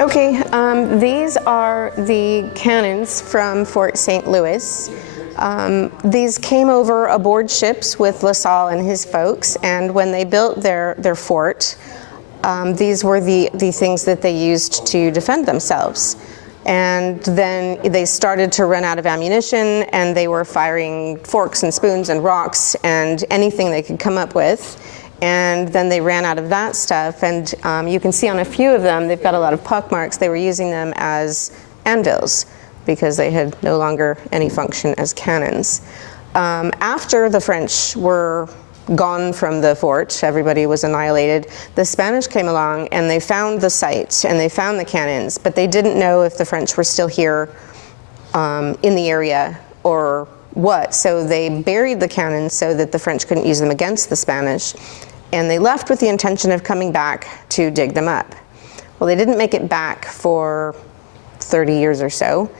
Okay, these are the cannons from Fort St. Louis. These came over aboard ships with Salle and his folks, and when they built their fort, these were the things that they used to defend themselves. And then they started to run out of ammunition, and they were firing forks and spoons and rocks and anything they could come up with. And then they ran out of that stuff, and you can see on a few of them, they've got a lot of pockmarks. They were using them as anvils because they had no longer any function as cannons. After the French were gone from the fort, everybody was annihilated, the Spanish came along and they found the site and they found the cannons, but they didn't know if the French were still here in the area or what. So they buried the cannons so that the French couldn't use them against the Spanish, and they left with the intention of coming back to dig them up. Well, they didn't make it back for 30 years or so,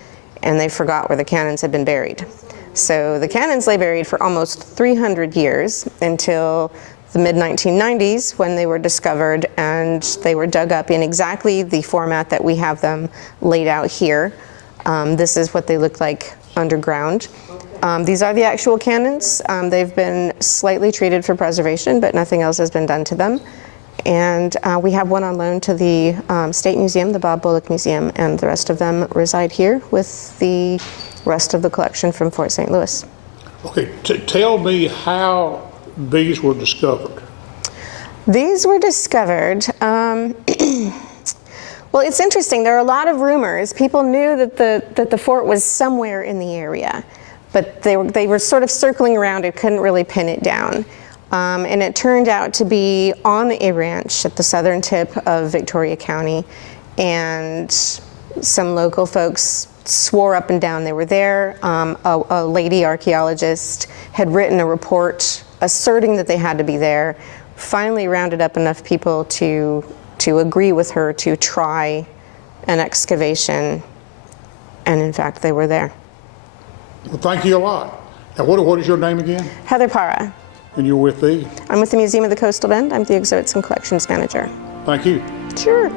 and they forgot where the cannons had been buried. So the cannons lay buried for almost 300 years until the mid-1990s when they were discovered, and they were dug up in exactly the format that we have them laid out here. This is what they look like underground. These are the actual cannons. They've been slightly treated for preservation, but nothing else has been done to them. And we have one on loan to the State Museum, the Bob Bullock Museum, and the rest of them reside here with the rest of the collection from Fort St. Louis. Okay, tell me how these were discovered. These were discovered, well, it's interesting. There are a lot of rumors. People knew that the fort was somewhere in the area, but they were sort of circling around it, couldn't really pin it down. And it turned out to be on a ranch at the southern tip of Victoria County, and some local folks swore up and down they were there. A lady archaeologist had written a report asserting that they had to be there, finally rounded up enough people to agree with her to try an excavation, and in fact they were there. Well, thank you a lot. Now, what is your name again? Heather Para. And you're with the? I'm with the Museum of the Coastal Bend. I'm the Exhibits and Collections Manager. Thank you. Sure.